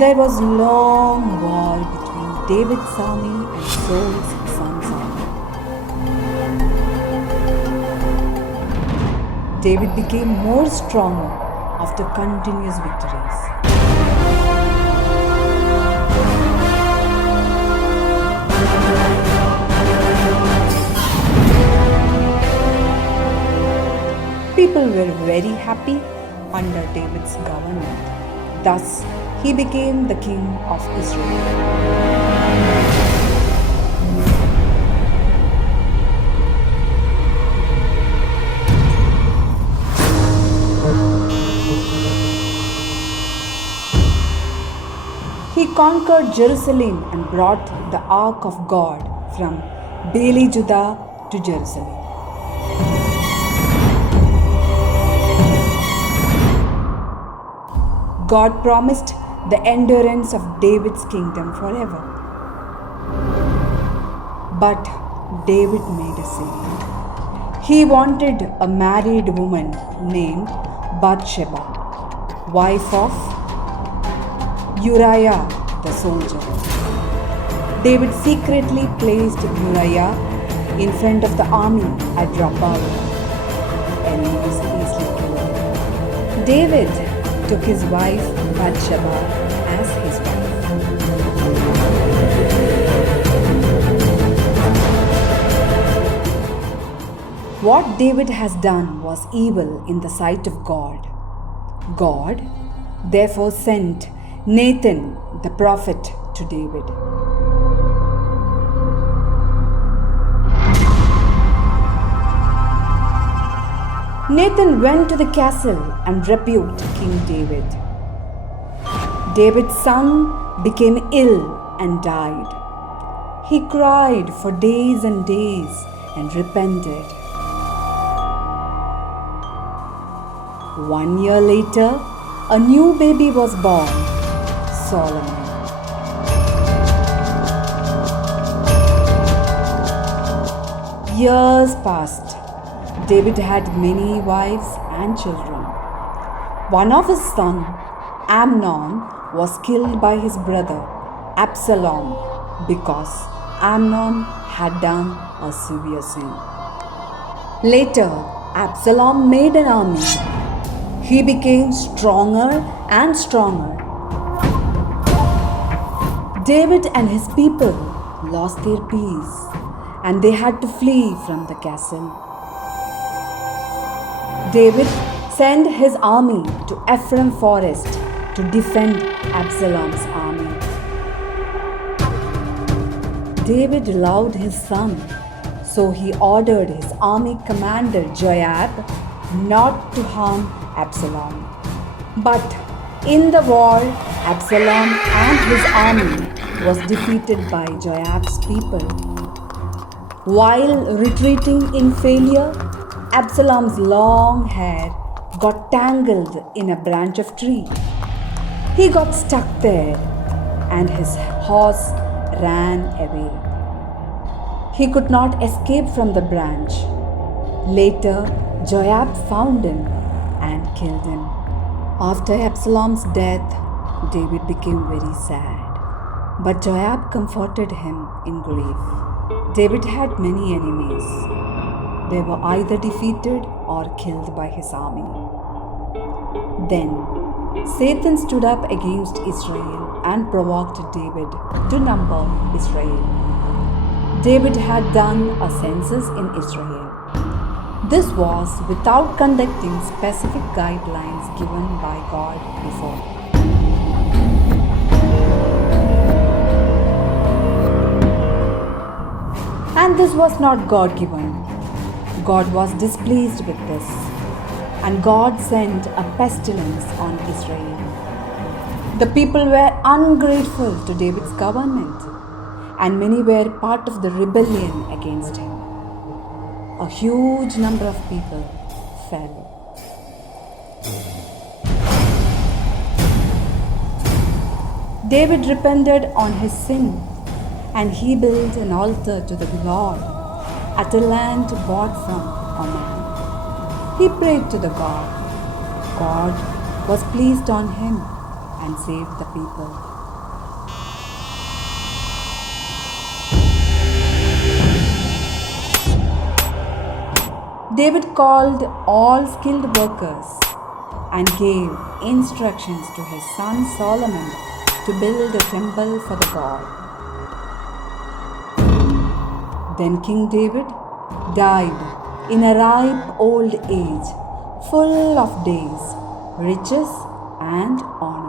There was a long war between David's army and Saul's son's army. David became more stronger after continuous victories. People were very happy under David's government. Thus, he became the king of Israel. He conquered Jerusalem and brought the ark of God from Beli Judah to Jerusalem. God promised the endurance of David's kingdom forever. But David made a sin. He wanted a married woman named Bathsheba, wife of Uriah the soldier. David secretly placed Uriah in front of the army at Rabbah, and he was easily killed. David took his wife Bathsheba as his wife. What David has done was evil in the sight of God. God therefore sent Nathan the prophet to David. Nathan went to the castle and rebuked King David. David's son became ill and died. He cried for days and days and repented. 1 year later, a new baby was born, Solomon. Years passed. David had many wives and children. One of his sons, Amnon, was killed by his brother Absalom because Amnon had done a severe sin. Later, Absalom made an army. He became stronger and stronger. David and his people lost their peace and they had to flee from the castle. David sent his army to Ephraim forest to defend Absalom's army. David loved his son, so he ordered his army commander Joab not to harm Absalom. But in the war, Absalom and his army was defeated by Joab's people. While retreating in failure, Absalom's long hair got tangled in a branch of tree. He got stuck there and his horse ran away. He could not escape from the branch. Later, Joab found him and killed him. After Absalom's death, David became very sad. But Joab comforted him in grief. David had many enemies. They were either defeated or killed by his army. Then Satan stood up against Israel and provoked David to number Israel. David had done a census in Israel. This was without conducting specific guidelines given by God before. And this was not God given. God was displeased with this, and God sent a pestilence on Israel. The people were ungrateful to David's government, and many were part of the rebellion against him. A huge number of people fell. David repented on his sin, and he built an altar to the Lord at a land bought from a man. He prayed to the God. God was pleased on him and saved the people. David called all skilled workers and gave instructions to his son Solomon to build a temple for the God. Then King David died in a ripe old age, full of days, riches, and honor.